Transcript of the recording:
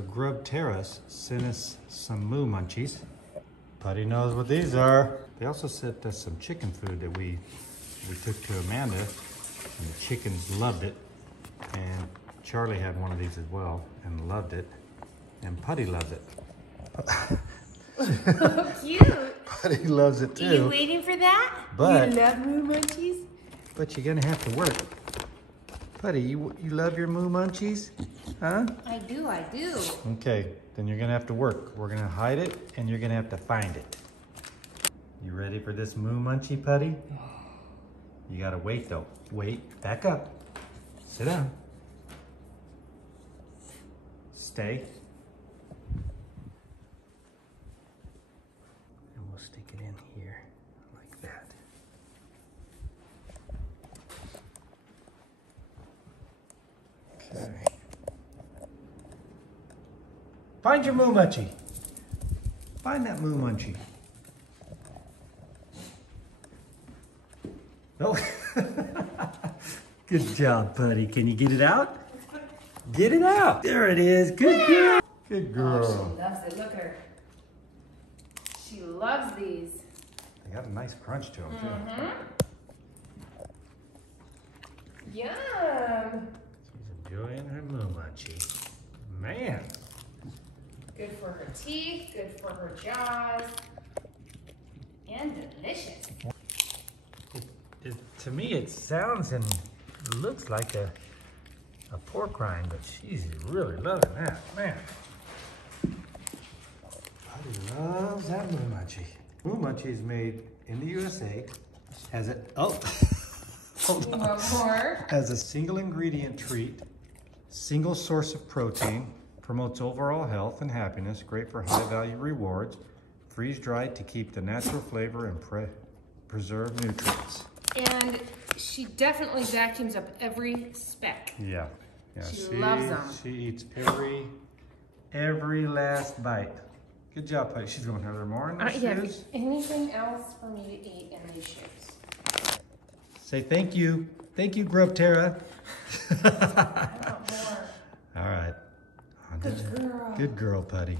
Grub Terrace sent us some Moo Munchies. Puddy knows what these are. They also sent us some chicken food that we took to Amanda, and the chickens loved it. And Charlie had one of these as well and loved it. And Puddy loves it. Oh, cute. Puddy loves it too. Are you waiting for that? But you love Moo Munchies? But you're gonna have to work. Puddy, you love your Moo Munchies? Huh? I do. Okay, then you're gonna have to work. We're gonna hide it and you're gonna have to find it. You ready for this Moo Munchie, Puddy? You gotta wait though. Wait, back up. Sit down. Stay. And we'll stick it in here like that. Okay. Find your Moo Munchie. Find that Moo Munchie. No. Good job, Puddy. Can you get it out? Get it out. There it is. Good girl. Good girl. Oh, she loves it. Look at her. She loves these. They got a nice crunch to them, too. Yum. She's enjoying her Moo Munchie. Man. Good for her teeth, good for her jaws, and delicious. To me, it sounds and looks like a pork rind, but she's really loving that, man. Puddy loves that Moo Munchie. Moo Munchie is made in the USA. Has it? Oh, hold on. One more. Has a single ingredient treat, single source of protein, promotes overall health and happiness, great for high value rewards, freeze dried to keep the natural flavor and preserve nutrients. And she definitely vacuums up every speck. Yeah. She loves them. She eats every last bite. Good job, Puddy. She's going to have her more in those shoes. Anything else for me to eat in these shoes? Say thank you. Thank you, Grub Terra. I want more. All right. Good girl. Good girl, Puddy.